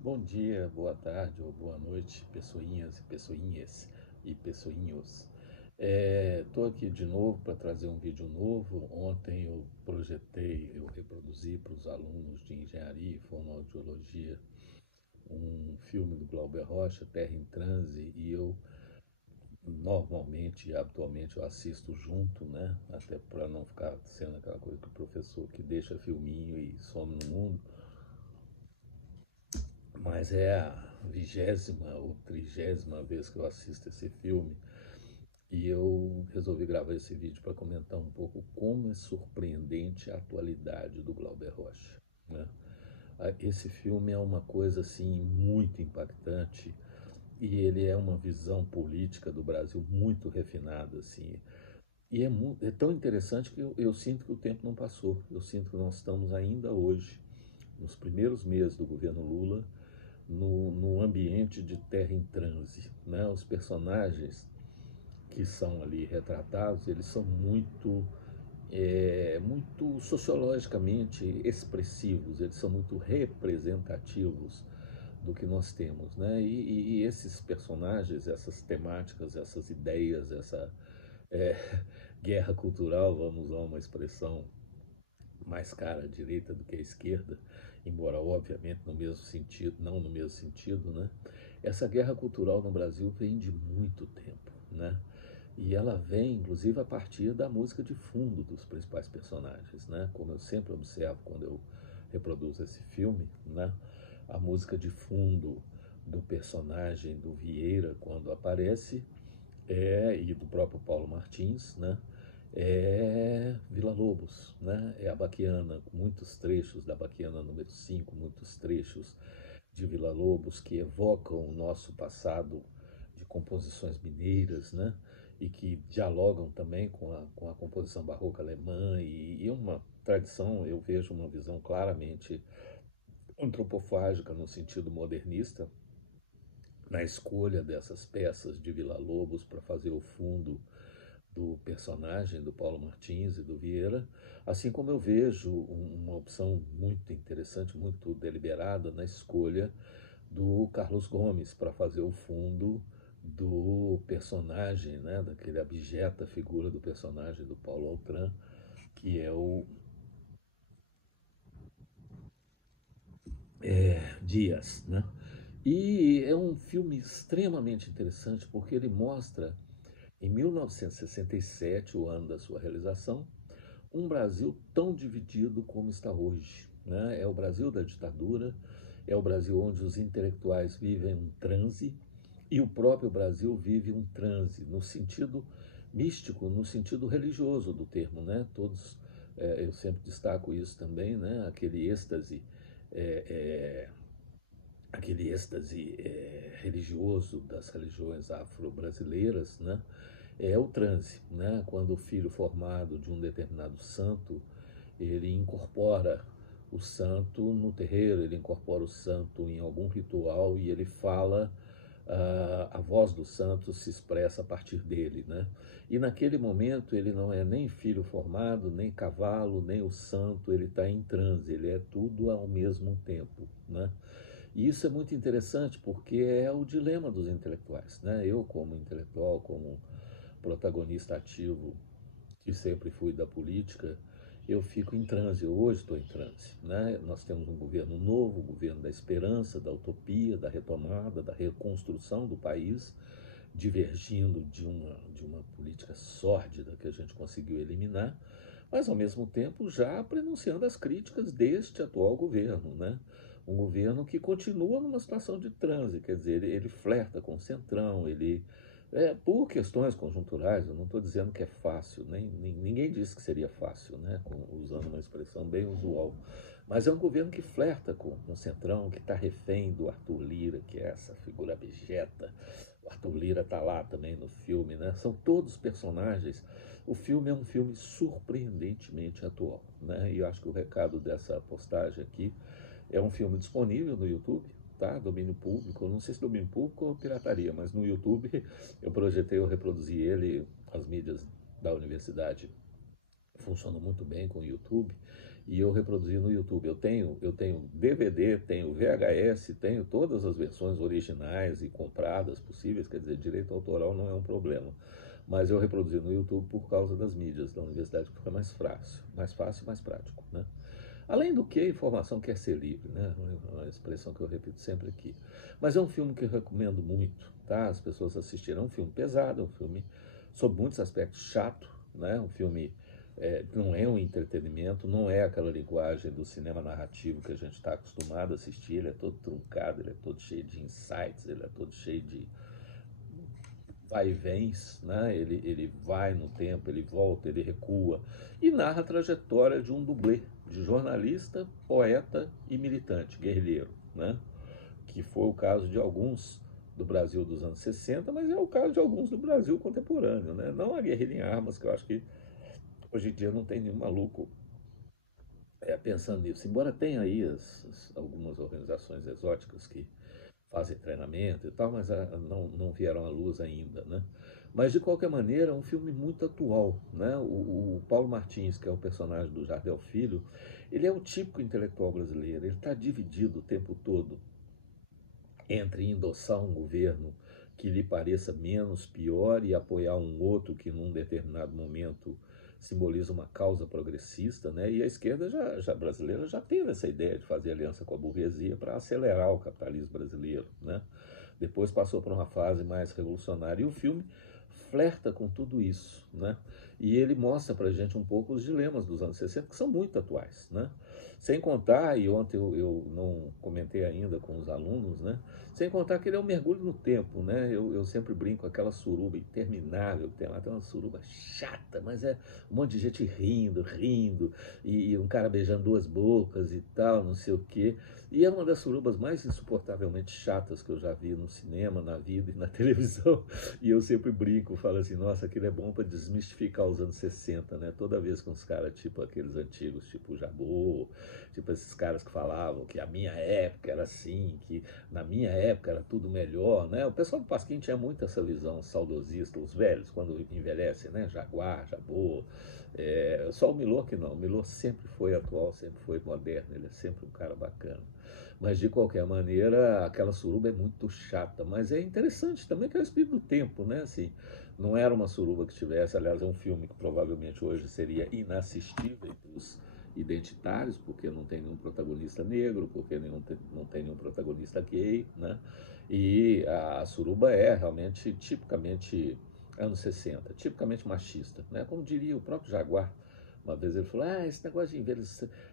Bom dia, boa tarde ou boa noite, pessoinhas e pessoinhas e pessoinhos. Estou aqui de novo para trazer um vídeo novo. Ontem eu reproduzi para os alunos de engenharia e fonoaudiologia um filme do Glauber Rocha, Terra em Transe, e eu normalmente, habitualmente, eu assisto junto, né? Até para não ficar sendo aquela coisa que o professor que deixa filminho e some no mundo. Mas é a 20ª ou 30ª vez que eu assisto esse filme e eu resolvi gravar esse vídeo para comentar um pouco como é surpreendente a atualidade do Glauber Rocha, né? Esse filme é uma coisa assim muito impactante e ele é uma visão política do Brasil muito refinada assim. E é tão interessante que eu sinto que o tempo não passou. Eu sinto que nós estamos ainda hoje, nos primeiros meses do governo Lula, no ambiente de terra em transe, né? Os personagens que são ali retratados, eles são muito sociologicamente expressivos, eles são muito representativos do que nós temos, né? E esses personagens, essas temáticas, essas ideias, essa é, guerra cultural, vamos usar uma expressão mais cara à direita do que à esquerda, embora obviamente no mesmo sentido, não no mesmo sentido, né? Essa guerra cultural no Brasil vem de muito tempo, né? E ela vem, inclusive, a partir da música de fundo dos principais personagens, né? Como eu sempre observo quando eu reproduzo esse filme, né? A música de fundo do personagem do Vieira, quando aparece, e do próprio Paulo Martins, né? É Villa-Lobos, né? É a Baquiana, muitos trechos da Baquiana número 5, muitos trechos de Villa-Lobos que evocam o nosso passado de composições mineiras, né? E que dialogam também com a composição barroca alemã e uma tradição, eu vejo uma visão claramente antropofágica no sentido modernista, na escolha dessas peças de Villa-Lobos para fazer o fundo do personagem do Paulo Martins e do Vieira, assim como eu vejo uma opção muito interessante, muito deliberada na escolha do Carlos Gomes para fazer o fundo do personagem, né, daquele abjeta figura do personagem do Paulo Altran, que é o Dias, né? E é um filme extremamente interessante porque ele mostra, em 1967, o ano da sua realização, um Brasil tão dividido como está hoje, né? É o Brasil da ditadura, é o Brasil onde os intelectuais vivem um transe e o próprio Brasil vive um transe no sentido místico, no sentido religioso do termo, né? Todos, eu sempre destaco isso também, né? É, é, aquele êxtase religioso das religiões afro-brasileiras, né? É o transe, né? Quando o filho formado de um determinado santo, ele incorpora o santo no terreiro, ele incorpora o santo em algum ritual e ele fala, a voz do santo se expressa a partir dele, né? E naquele momento ele não é nem filho formado, nem cavalo, nem o santo, ele está em transe, ele é tudo ao mesmo tempo, né? E isso é muito interessante porque é o dilema dos intelectuais, né? Eu, como intelectual, como protagonista ativo que sempre fui da política, eu fico em transe, eu hoje estou em transe, né? Nós temos um governo novo, um governo da esperança, da utopia, da retomada, da reconstrução do país, divergindo de uma política sórdida que a gente conseguiu eliminar, mas ao mesmo tempo já pronunciando as críticas deste atual governo, né? Um governo que continua numa situação de transe, quer dizer, ele flerta com o centrão, por questões conjunturais, eu não estou dizendo que é fácil, ninguém disse que seria fácil, né? Usando uma expressão bem usual. Mas é um governo que flerta com o Centrão, que está refém do Arthur Lira, que é essa figura abjeta. O Arthur Lira está lá também no filme, né? São todos personagens. O filme é um filme surpreendentemente atual, né? E eu acho que o recado dessa postagem aqui é um filme disponível no YouTube, tá? Domínio público, eu não sei se domínio público ou pirataria, mas no YouTube eu reproduzi ele, as mídias da universidade funcionam muito bem com o YouTube, e eu reproduzi no YouTube. Eu tenho DVD, tenho VHS, tenho todas as versões originais e compradas possíveis, quer dizer, direito autoral não é um problema. Mas eu reproduzi no YouTube por causa das mídias da universidade, que fica mais fácil e mais prático, né? Além do que, a informação quer ser livre, né? Uma expressão que eu repito sempre aqui. Mas é um filme que eu recomendo muito, tá? As pessoas assistirão. É um filme pesado, é um filme, sob muitos aspectos, chato, né? Um filme não é um entretenimento, não é aquela linguagem do cinema narrativo que a gente está acostumado a assistir. Ele é todo truncado, ele é todo cheio de insights, ele é todo cheio de vai e vens, né? Ele vai no tempo, ele volta, ele recua e narra a trajetória de um dublê, de jornalista, poeta e militante, guerrilheiro, né? Que foi o caso de alguns do Brasil dos anos 60, mas é o caso de alguns do Brasil contemporâneo, né? Não a guerrilha em armas, que eu acho que hoje em dia não tem nenhum maluco pensando nisso, embora tenha aí algumas organizações exóticas que fazem treinamento e tal, mas não vieram à luz ainda, né? Mas, de qualquer maneira, é um filme muito atual, né? O Paulo Martins, que é o personagem do Jardel Filho, ele é o típico intelectual brasileiro, ele está dividido o tempo todo entre endossar um governo que lhe pareça menos pior e apoiar um outro que num determinado momento simboliza uma causa progressista, né? E a esquerda brasileira já teve essa ideia de fazer aliança com a burguesia para acelerar o capitalismo brasileiro, né? Depois passou por uma fase mais revolucionária. E o filme flerta com tudo isso, né? E ele mostra para a gente um pouco os dilemas dos anos 60, que são muito atuais, né? Sem contar, e ontem eu não comentei ainda com os alunos, né? Sem contar que ele é um mergulho no tempo, né? Eu sempre brinco aquela suruba interminável, tem lá, tem uma suruba chata, mas é um monte de gente rindo, e um cara beijando duas bocas e tal, não sei o quê. E é uma das surubas mais insuportavelmente chatas que eu já vi no cinema, na vida e na televisão. E eu sempre brinco, falo assim, nossa, aquilo é bom para desmistificar os anos 60, né? Toda vez que uns caras, tipo aqueles antigos, tipo o Jabô, tipo esses caras que falavam que a minha época era assim, que na minha época era tudo melhor, né? O pessoal do Pasquim tinha muito essa visão saudosista, os velhos, quando envelhecem, né? Jaguar, Jabô. Só o Milor que não. O Milor sempre foi atual, sempre foi moderno, ele é sempre um cara bacana. Mas, de qualquer maneira, aquela suruba é muito chata. Mas é interessante também que é o espírito do tempo, né? Assim, não era uma suruba que tivesse, aliás, é um filme que provavelmente hoje seria inassistível para os identitários, porque não tem nenhum protagonista negro, porque não tem nenhum protagonista gay, né? E a suruba é realmente, tipicamente, anos 60, tipicamente machista, né? Como diria o próprio Jaguar. Uma vez ele falou, esse negócio de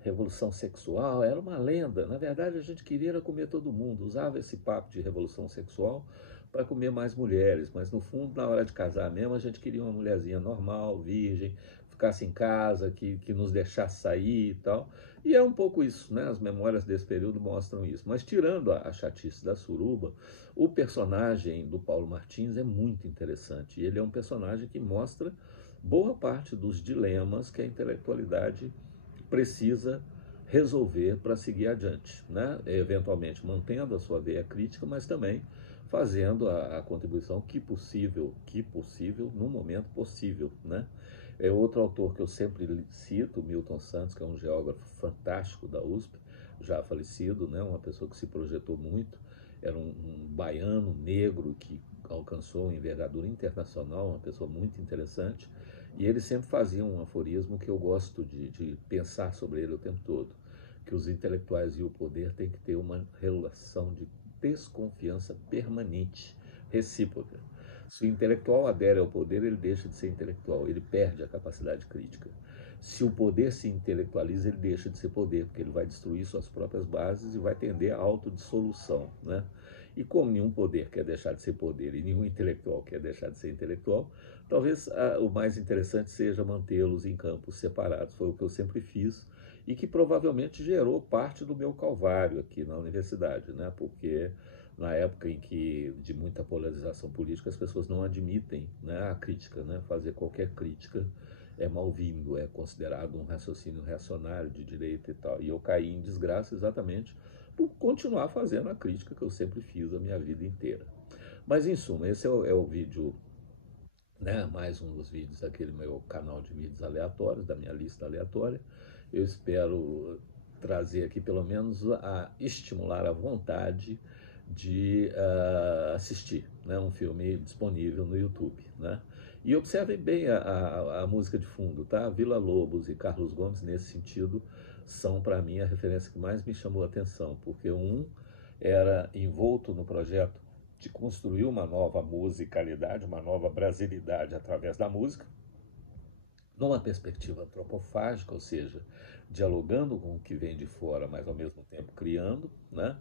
revolução sexual era uma lenda. Na verdade, a gente queria comer todo mundo. Usava esse papo de revolução sexual para comer mais mulheres. Mas, no fundo, na hora de casar mesmo, a gente queria uma mulherzinha normal, virgem, ficasse em casa, que nos deixasse sair e tal. E é um pouco isso, né? As memórias desse período mostram isso. Mas, tirando a chatice da suruba, o personagem do Paulo Martins é muito interessante. E ele é um personagem que mostra boa parte dos dilemas que a intelectualidade precisa resolver para seguir adiante, né? Eventualmente mantendo a sua veia crítica, mas também fazendo a contribuição que possível, no momento possível, né? É outro autor que eu sempre cito, Milton Santos, que é um geógrafo fantástico da USP, já falecido, né? Uma pessoa que se projetou muito, era um baiano negro que alcançou uma envergadura internacional, uma pessoa muito interessante, e ele sempre fazia um aforismo que eu gosto de pensar sobre ele o tempo todo, que os intelectuais e o poder têm que ter uma relação de desconfiança permanente, recíproca. Se o intelectual adere ao poder, ele deixa de ser intelectual, ele perde a capacidade crítica. Se o poder se intelectualiza, ele deixa de ser poder, porque ele vai destruir suas próprias bases e vai tender à autodissolução, né? E como nenhum poder quer deixar de ser poder e nenhum intelectual quer deixar de ser intelectual, talvez o mais interessante seja mantê-los em campos separados. Foi o que eu sempre fiz e que provavelmente gerou parte do meu calvário aqui na universidade, né? Porque na época em que de muita polarização política as pessoas não admitem, né, a crítica, né? Fazer qualquer crítica é mal-vindo, é considerado um raciocínio reacionário de direita e tal. E eu caí em desgraça exatamente por continuar fazendo a crítica que eu sempre fiz a minha vida inteira. Mas, em suma, esse é o vídeo, né, mais um dos vídeos daquele meu canal de vídeos aleatórios, da minha lista aleatória. eu espero trazer aqui pelo menos a estimular a vontade de assistir, né, um filme disponível no YouTube, né? E observem bem a música de fundo, tá? Vila Lobos e Carlos Gomes, nesse sentido, são para mim a referência que mais me chamou a atenção, porque um era envolto no projeto de construir uma nova musicalidade, uma nova brasilidade através da música, numa perspectiva antropofágica, ou seja, dialogando com o que vem de fora, mas ao mesmo tempo criando, né?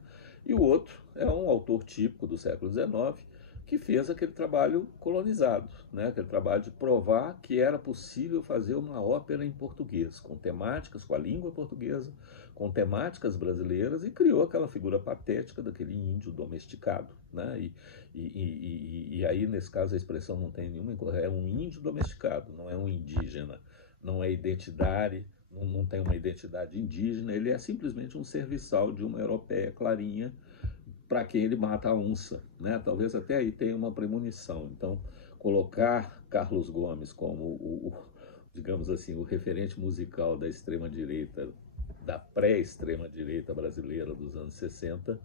E o outro é um autor típico do século XIX, que fez aquele trabalho colonizado, né? Aquele trabalho de provar que era possível fazer uma ópera em português, com temáticas, com a língua portuguesa, com temáticas brasileiras, e criou aquela figura patética daquele índio domesticado, né? E aí, nesse caso, a expressão não tem nenhuma incorreta, é um índio domesticado, não é um indígena, não é identitário, não tem uma identidade indígena, ele é simplesmente um serviçal de uma europeia clarinha para quem ele mata a onça, né? Talvez até aí tenha uma premonição. Então, colocar Carlos Gomes como digamos assim, o referente musical da extrema-direita, da pré-extrema-direita brasileira dos anos 60,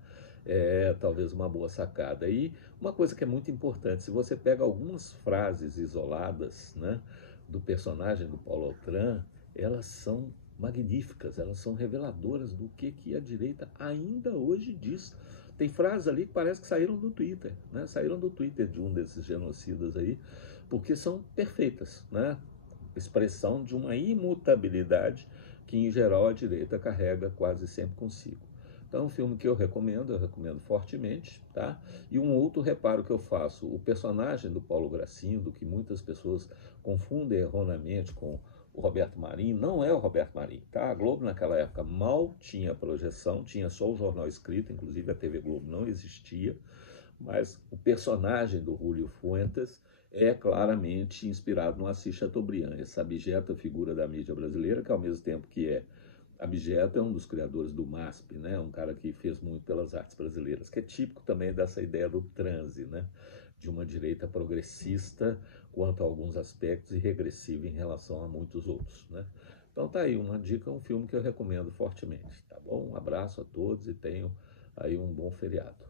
é talvez uma boa sacada. E uma coisa que é muito importante, se você pega algumas frases isoladas, né, do personagem do Paulo Autran, elas são magníficas, elas são reveladoras do que a direita ainda hoje diz. Tem frases ali que parece que saíram do Twitter, né? Saíram do Twitter de um desses genocidas aí, porque são perfeitas, né? Expressão de uma imutabilidade que, em geral, a direita carrega quase sempre consigo. Então, é um filme que eu recomendo fortemente, tá? E um outro reparo que eu faço, o personagem do Paulo Gracindo, que muitas pessoas confundem erroneamente com o Roberto Marinho, não é o Roberto Marinho, tá? A Globo naquela época mal tinha projeção, tinha só o jornal escrito, inclusive a TV Globo não existia, mas o personagem do Julio Fuentes é claramente inspirado no Assis Chateaubriand, essa abjeta figura da mídia brasileira, que ao mesmo tempo que é abjeto, é um dos criadores do MASP, né? Um cara que fez muito pelas artes brasileiras, que é típico também dessa ideia do transe, né? De uma direita progressista quanto a alguns aspectos e regressiva em relação a muitos outros, né? Então tá aí uma dica, um filme que eu recomendo fortemente, tá bom? Um abraço a todos e tenham aí um bom feriado.